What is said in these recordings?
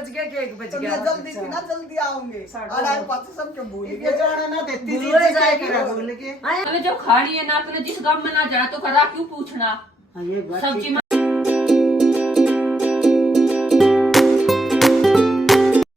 बज गया कि 1 बज गया? जल्दी थी ना, जल्दी आओगे। अड़ाई पाँच सब क्यों भूल गए? जाना ना देती जी जाएगा भूल के। अरे जब खानी है ना तो जिस गांव में ना जाए तो करा क्यों पूछना? सब्जी में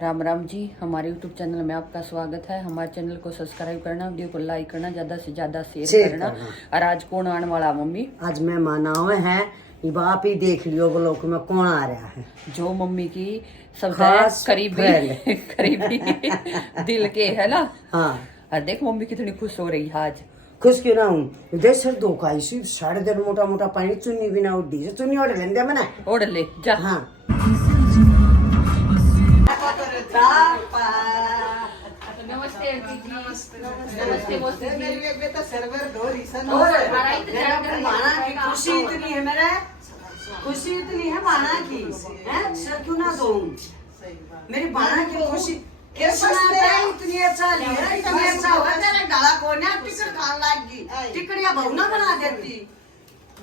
राम राम जी, हमारे YouTube चैनल में आपका स्वागत है। हमारे चैनल को सब्सक्राइब करना, वीडियो को लाइक करना, ज्यादा से ज्यादा शेयर करना। और आज कौन आने वाला मम्मी? आज मेहमान आए हैं, आप ही देख लियो ब्लॉग में कौन आ रहा है। जो मम्मी की सबसे करीबी करीबी दिल के है ना। हाँ, और देख मम्मी कितनी खुश हो रही है आज। खुश क्यों ना हूँ? जैसे धोखा इसी 3.5 मोटा मोटा पानी चुन्नी बिना उड़ी से चुन्नी ओढ़ लेंगे मैंने। ओढ़ ले जा। हाँ, नमस्ते आंटी जी। नमस्ते मौसी जी। मेरी एक बेटा सर्वर दो रीसन माना की खुशी इतनी है मेरे, खुशी इतनी है माना की है, सर क्यों ना दूं? मेरी बाना की खुशी इतनी अच्छा ली है, इतनी अच्छा हुआ तेरा गला कोने टिकट खान लागी, टिकड़िया बहुना बना देती।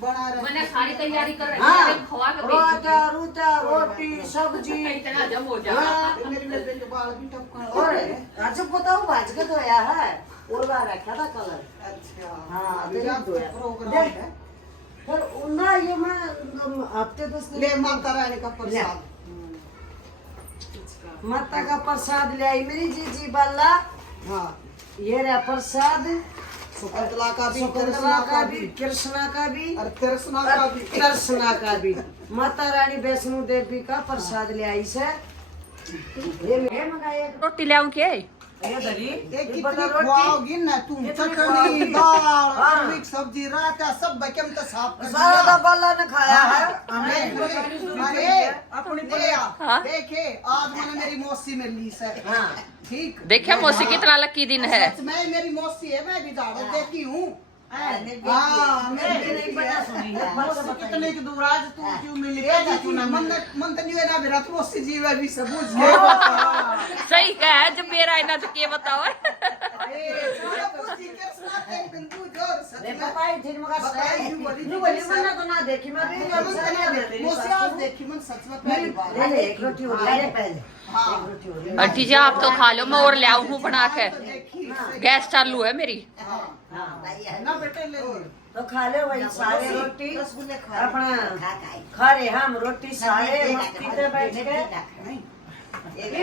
मैंने सारी तैयारी कर रही हाँ, है, खवा के भेज रोटा रोटी सब्जी इतना जम हो जाएगा। मेरी बेटे के बाल भी टपका। और आज बताओ भाज के धोया है, ओरवा रखा था कलर। अच्छा हाँ, प्रोग्राम है। पर उन्ना ये मैं हफ्ते 10 ले माता रानी का प्रसाद। माता का प्रसाद ले आई मेरी जीजी बाला। हाँ, ये रहा प्रसाद, सुकंतला का भी, शकुंतला का भी, कृष्णा का भी और कृष्णा का भी, कृष्णा का भी। माता रानी वैष्णो देवी का प्रसाद ले आई से। ये मंगाए रोटी ले आऊं क्या? एक कितनी खुआओगी ना तुम? चटनी, दाल, आलू की सब्जी, रायता सब बकेम तो साफ कर सारा दिया। बाला ने खाया है। अरे अपनी देखे आज मैंने मेरी मौसी में ली से। हाँ, ठीक देखिए मौसी कितना लकी दिन है। सच में मेरी मौसी है, मैं भी झाड़ू देती हूँ। हाँ, मैंने नहीं पता सुनी है। मौसी कितने की दूर आज तू क्यों मिली? मन तो नहीं है ना मेरा, तो मौसी जी भी सब पूछ के सही कहा है, जब मेरा है ना तो क्या बताओ। एक रोटी हो पहले। आंटी जी आप तो खा लो, मैं और ले आऊं हूँ बना के। गैस चालू है मेरी। ना बेटे ले तो खा ले वही सारे रोटी अपना खा रहे हम रोटी सारे मस्ती से बैठ के।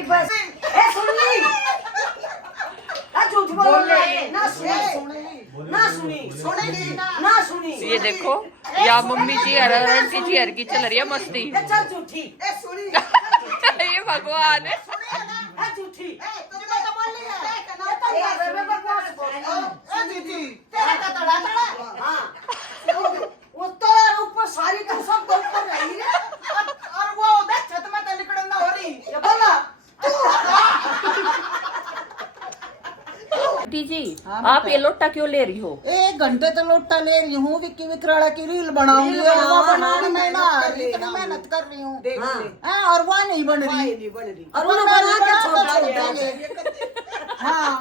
बस ए सुन ली, झूठ बोल रहे ना सुनी, ना सुनी, सुनेगी ना सुनी। ये देखो या मम्मी जी और आंटी जी हर की चल रही है मस्ती। चल झूठी, ये भगवान है। झूठी ऊपर सारी तो सब ऊपर रही है और वो उधर छत में तो निकलना हो रही ये बोला। आंटी जी आप ये लोटा क्यों ले रही हो? 1 घंटे तो लोटा ले रही हूँ, विक्की विक्राड़ा की रील बनाऊंगी, इतनी मेहनत कर रही हूँ। और वह नहीं बन रही, और वो बना के छोड़ दिया। हाँ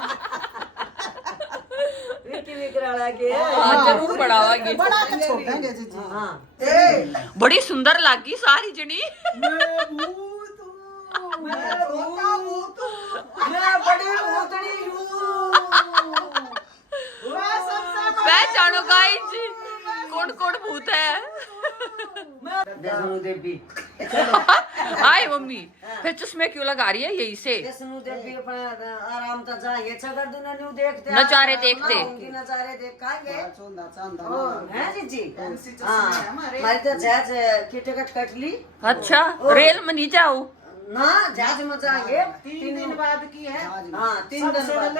विक्की विक्राड़ा के जरूर बढ़ावांगे। बड़ा के छोड़ेंगे जी। हाँ, बड़ी सुंदर लागी सारी जनी। मैं बड़ी भूतड़ी पहचानो गाइस कौन कौन भूत है। वैष्णो देवी। हाय मम्मी फिर चश्मे क्यों लगा रही है यही से? वैष्णो देवी अपना आराम से जाएंगे, छगर दुनिया न्यू देखते नजारे देखते। नजारे देखाएंगे चंदा हैं जी। हाँ, हमारी तो जहाज की टिकट कट ली। अच्छा रेल में नहीं जाओ ना, जहाज में जाएंगे 3 दिन बाद की है। हाँ, 3 दिन बाद।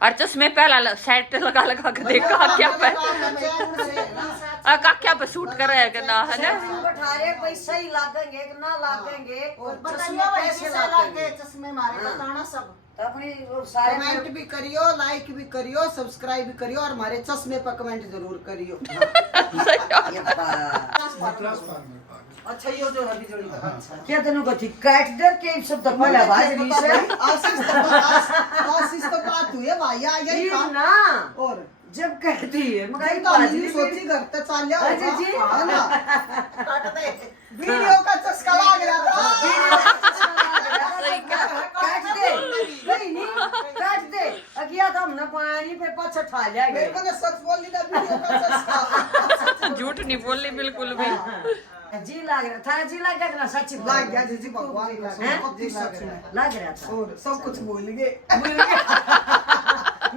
और चश्मे पहला सेट लगा लगा के देखा क्या पे क्या पे शूट कर रहे हैं ना है ना। बैठारे पैसा ही लागेंगे कि ना लागेंगे, और चश्मे पैसे लागेंगे। चश्मे मारे बताना सब। तो अपनी वो सारे कमेंट भी करियो, लाइक भी करियो, सब्सक्राइब भी करियो और हमारे चश्मे पर कमेंट जरूर करियो। अच्छा ये जो अभी जोड़ी क्या तेनों को ठीक काट दे के सब तो पहले आवाज दी से आशीष तो बात हुई है भाई आ गई ठीक ना। और जब कहती है मगर तो नहीं सोची घर तक चल जाओ जी जी है ना। काट दे वीडियो का चस्का लग रहा था। नहीं फिर पाछा ठा लिया मेरे को ने सच बोल दी ना वीडियो का सच झूठ नहीं बोली बिल्कुल भी। जी लग रहा था, जी लग गया सच लग गया जी भगवान का सच में लग रहा था और सब कुछ भूल गए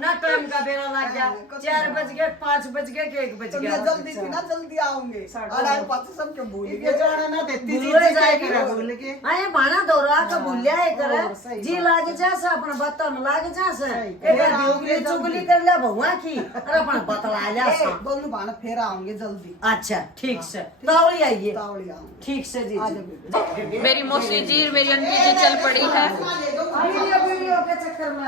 ना टाइम का बेरा लग गया, 4 बज गए, 5 बज गए कि 1 बज तो गया। मैं जल्दी थी ना, जल्दी आओगे और आए पास सब के भूल ये गए जाना ना देती भूल जी जाएगी जाएगी भूल के हाँ ये बाना दौरा का भूलिया है करे और सही जी लागे जा से अपना बत्ता में लागे जा से सही। एक चुगली चुगली कर ले भगवा की और अपना बतला लिया सा। दोनों भाना फेर आओगे जल्दी अच्छा ठीक से तावड़ी आइए, तावड़ी आओगे ठीक से जी जी। मेरी मौसी जी और मेरी आंटी जी चल पड़ी है। वीडियो वीडियो के चक्कर में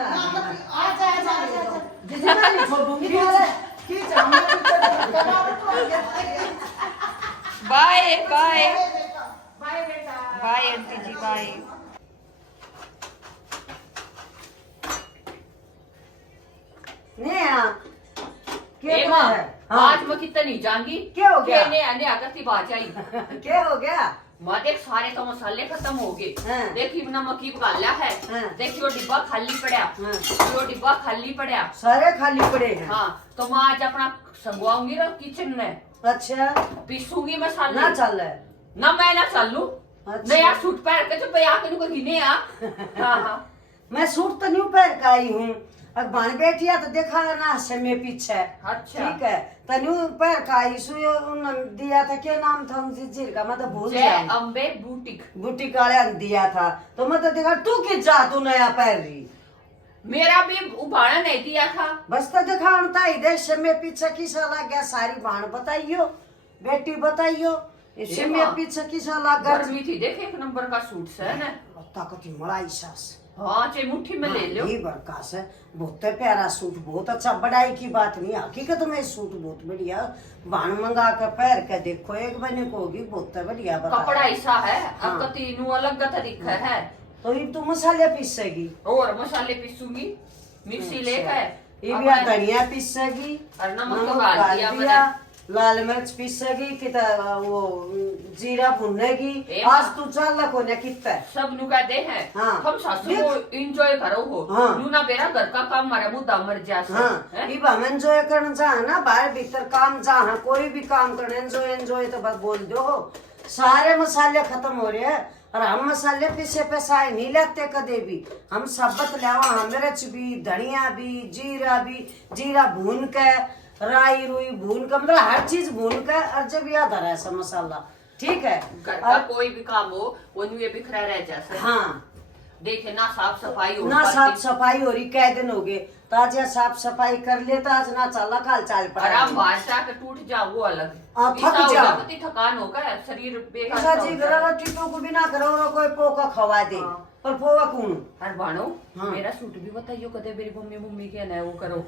जी मैं नहीं छोड़ूंगी तुम्हारे खींच हमने बाय बाय बाय बेटा बाय आंटी जी बाय। नेहा क्या ए हुआ माँ, है? हाँ आज मैं कितना नहीं जाऊंगी। क्या हो गया? ने आने आकर थी बात आई। क्या हो गया? माँ देख सारे तो मसाले खत्म हो गए। हाँ। देखी नमक की गाला है। हाँ। देखियो डिब्बा खाली पड़ा। हाँ। यो डिब्बा खाली पड़ा। सारे खाली पड़े हैं। हाँ तो मैं आज अपना संगवाऊंगी ना किचन में, अच्छा पीसूंगी मसाले। ना चल रहा है। ना मैं ना चलू। अच्छा। नया सूट पहन के तो बया के गिने आ। हाँ हाँ मैं सूट तो नहीं पहन के आई हूँ, अखबार बैठिया तो देखा ना समय पीछे। अच्छा। ठीक है तनु पहन के आई सुयो दिया था, क्या नाम था उन जीर का मैं तो भूल जय गया। अम्बे बुटीक। बुटीक वाले ने दिया था तो मैं तो देखा तू की जा तू नया पहन रही। मेरा भी उबाड़ा नहीं दिया था। बस तो देखा उनता इधर समय पीछे किसा लग गया, सारी बाण बताइयो बेटी बताइयो समय पीछे किसा लग गया। गर्मी थी देख, एक नंबर का सूट से है ना। ताकत मलाई सास हाँ चाहे मुट्ठी में ले लो। ये बरकास है, बहुत प्यारा सूट, बहुत अच्छा, बड़ाई की बात नहीं, हकीकत में सूट बहुत बढ़िया। बाण मंगा कर पहन के देखो एक बने को होगी, बहुत बढ़िया बताया। कपड़ा ऐसा है अब हाँ। तो तीनों अलग तरीका है। तो ये तू मसाले पीसेगी और मसाले पीसूंगी मिक्सी लेकर। ये भी धनिया पीसेगी और नमक तो डाल दिया मैंने। लाल मिर्च पीसेगी कि वो जीरा भुनेगी। ए आज माँ। तू चल रखो ना कितना सब नु कहते हैं हाँ। हम सासू को इंजॉय करो हो। हाँ। नू ना बेरा घर का काम मारा मुद्दा मर जा से, हाँ हैं? ये हम एंजॉय करना चाहे ना, बाहर भीतर काम चाहे कोई भी काम करना एंजॉय एंजॉय तो बस बोल दो। सारे मसाले खत्म हो रहे हैं और हम मसाले पीछे पैसाए नहीं लेते कदे भी, हम सबत लेवा मिर्च भी धनिया भी जीरा भून के राई रुई भून के मतलब हर चीज भून के और जब याद आ रहा है सब मसाला ठीक है। घर का कोई भी काम हो वो नु ये बिखरा रह जैसे। हाँ देखे ना साफ सफाई हो ना साफ सफाई हो रही, कै दिन हो गए तो आज यह साफ सफाई कर लेता, आज ना चला काल चाल पड़ा। आराम बाहर जाके टूट जाओ वो अलग। थक ऐसा हो जाओ। जाता कि थकान होगा शरीर बेकार ऐसा सा जी हो जाता है। करा टीटो को भी ना करो और कोई पोका खवा दे। हाँ। पर पोका कौन और बानो हाँ। मेरा सूट भी बताइयो कदे मेरी मम्मी के ना वो करो।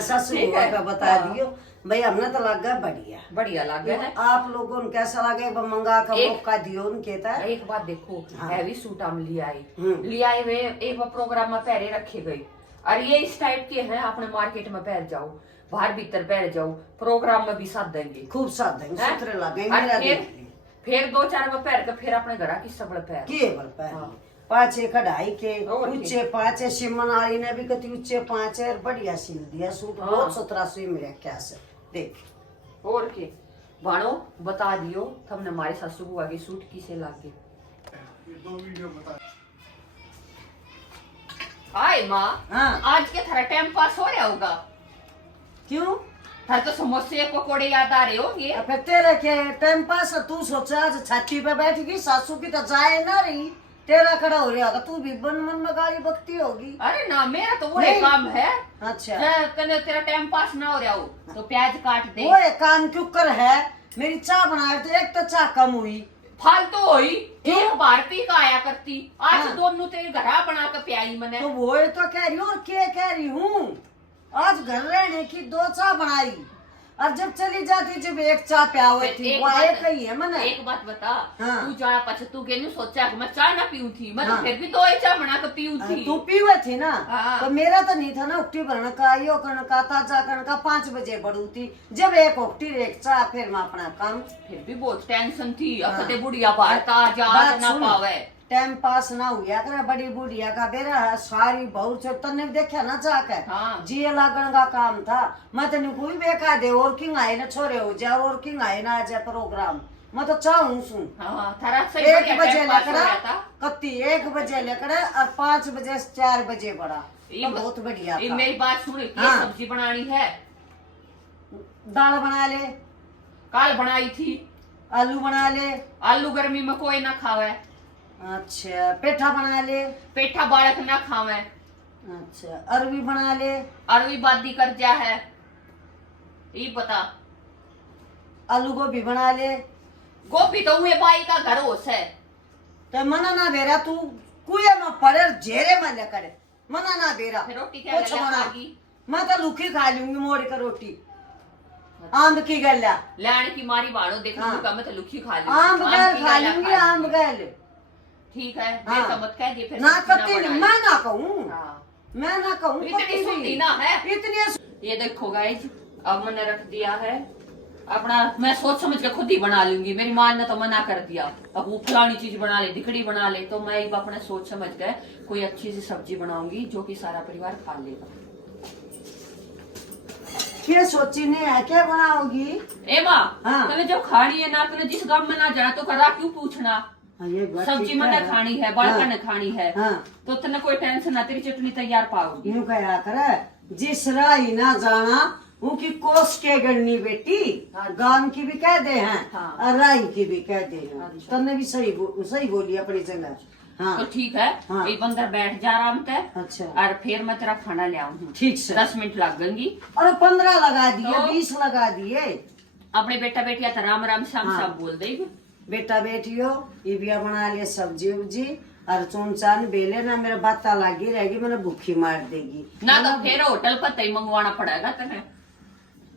ससुर ठीक है। का बता हाँ। दियो भाई, हमने तो लगा बढ़िया। बढ़िया लगे है। आप लोगों को कैसा लगे मंगा का एक- मौका दियो उनके था। एक बात देखो हाँ। हैवी सूट हम ले आए हम्म। ले आए वे एक बार प्रोग्राम में पहरे रखे गए और ये इस टाइप के हैं अपने मार्केट में पहन जाओ बाहर भीतर पहन जाओ प्रोग्राम में भी साथ देंगे। खूब साथ देंगे हैं? सूत्र लगे और मेरा फिर- देख ली। फिर 2-4 बार पहन के फिर अपने घर की सबड़ पहन। किए बल पहन हाँ। पाँचे कढ़ाई के और ऊंचे पाँचे सिमन वाली ने भी कति ऊंचे पाँचे और बढ़िया सिल दिया सूट। हाँ। बहुत 17 सुई मेरे क्या से देख और के बानो बता दियो हमने हमारे सासू बुआ के सूट किसे लागे। हाय माँ हाँ आज के थारा टाइम पास हो रहा होगा। क्यों थारे तो समोसे पकोड़े याद आ रहे होंगे। अब तेरा क्या टाइम पास है? तू सोचा आज छाती पे बैठ गई, सासू की तो जाए ना रही, तेरा खड़ा हो रहा होगा, तू भी मन में गाली बकती होगी। अरे ना मेरा तो वो नहीं। काम है। अच्छा कने तेरा टाइम पास ना हो रहा हो तो प्याज काट दे। वो एक कान क्यों कर है, मेरी चाय बनाए तो एक तो चाय कम हुई। फालतू होई एक बार पी का आया करती आज हाँ। दोनों तेरे घरा बना के प्याई मने। तो वो तो कह रही हूँ और क्या कह रही हूँ, आज घर रहने की 2 चाय बनाई और जब चली जाती जब एक चाय प्यावे थी, वो एक ही है मने। एक बात बता हाँ। तू जा पछ तू के सोचा कि मैं चाय ना पीऊं थी मैं हाँ। तो फिर भी 2 ही चाय बना के पीऊं थी। तू पीवे थी ना। हाँ। तो मेरा तो नहीं था ना, उक्टी भरने का यो करने का ताजा करने का 5 बजे बढ़ू थी, जब एक उक्टी एक चाय फिर मैं अपना काम। फिर भी बहुत टेंशन थी अब हाँ। कते बुढ़िया बाहर ता जा बात ना सुन, पावे। टाइम पास ना हुआ करे बड़ी बुढ़िया का बेरा है सारी बहुत से तन्ने भी देखा ना जाके हाँ। जी लागण का काम था मैं तो नहीं कोई बेका दे और किंग आए ना छोरे हो जाए और किंग आए ना आ जाए प्रोग्राम मैं तो चाहूँ सुन हाँ, थारा सही 1 बढ़िया बजे टाइम पास हो लेकर रहा था। कत्ती 1 बजे लेकर और 5 बजे से 4 बजे बड़ा ये तो बहुत बढ़िया ये था। मेरी बात सुन, ये हाँ। सब्जी बनानी है, दाल बना ले, काल बनाई थी। आलू बना ले, आलू गर्मी में कोई ना खावे। अच्छा पेठा बना ले, पेठा बालक ना खावे। अच्छा अरबी बना ले, अरवी बादी कर जा है, ये बता। आलू गोभी बना ले। गोभी तो हुए बाई का घर होश है। तो मना ना बेरा तू कुए में पड़े झेरे में ले करे मना ना बेरा फिर रोटी क्या कुछ गल्या बना खागी? मैं तो लुखी खा लूंगी मोड़ी का रोटी आम की गल्या लाने की मारी बाड़ो देख हाँ। लूंगा मैं तो लुखी खा लूंगी। आम की गैल खा गल्या लूंगी खा आम लूंगी। गैल ठीक है, हाँ। मैं तो मत कह दिए फिर ना सब्जी कत्ती नहीं बनाई। मैं ना कहूँ हाँ। मैं ना कहूँ इतनी कत्ती सुनती नहीं। ना है। इतनी ये देखो गाइज, अब मैंने रख दिया है अपना, मैं सोच समझ के खुद ही बना लूंगी। मेरी माँ ने तो मना कर दिया, अब वो फलानी चीज बना ले, दिखड़ी बना ले, तो मैं अपने सोच समझ के कोई अच्छी सी सब्जी बनाऊंगी जो कि सारा परिवार खा लेगा। क्या सोची ने है क्या बनाओगी? ए माँ, हाँ। तने जब खानी है ना, तने जिस गांव में ना जाना तो करा क्यों पूछना? हाँ, ये बात सब्जी ठीक मैंने है। खानी है, बड़का हाँ। ने खानी है, हाँ। तो तने कोई टेंशन ना, तेरी चटनी तैयार पाओगी। यूं कहा करे जिस राही ना जाना उनकी कोस के गणनी बेटी हाँ। गान की भी कह दे हैं हाँ। और राही की भी कह दे हैं अच्छा। तन्ने भी सही बोली अपनी जगह। हाँ तो ठीक है, हाँ। एक बंदर बैठ जा आराम से, अच्छा और फिर मैं तेरा खाना ले आऊंगी। ठीक से 10 मिनट लगेंगी। और 15 लगा दिए तो? 20 लगा दिए। अपने बेटा बेटिया तो राम राम शाम हाँ। शाम बोल देगी। बेटा बेटियो ये भी बना लिए सब्जी उब्जी और चुनचान बेले ना मेरा बाता लगी रहेगी मैंने भूखी मार देगी ना तो फिर होटल पर तय मंगवाना पड़ेगा तुम्हें।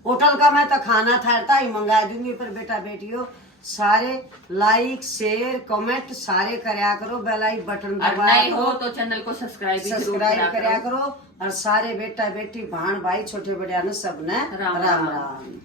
होटल का मैं तो खाना ठहरता ही मंगा दूंगी पर बेटा बेटियों सारे लाइक शेयर कमेंट सारे करया करो बेल आई बटन और दबाया नहीं हो करो तो चैनल को सब्सक्राइब भी जरूर सब्सक्राइब करा करया करो। करो और सारे बेटा बेटी भाण भाई छोटे बड़े सब ने राम राम राम। राम।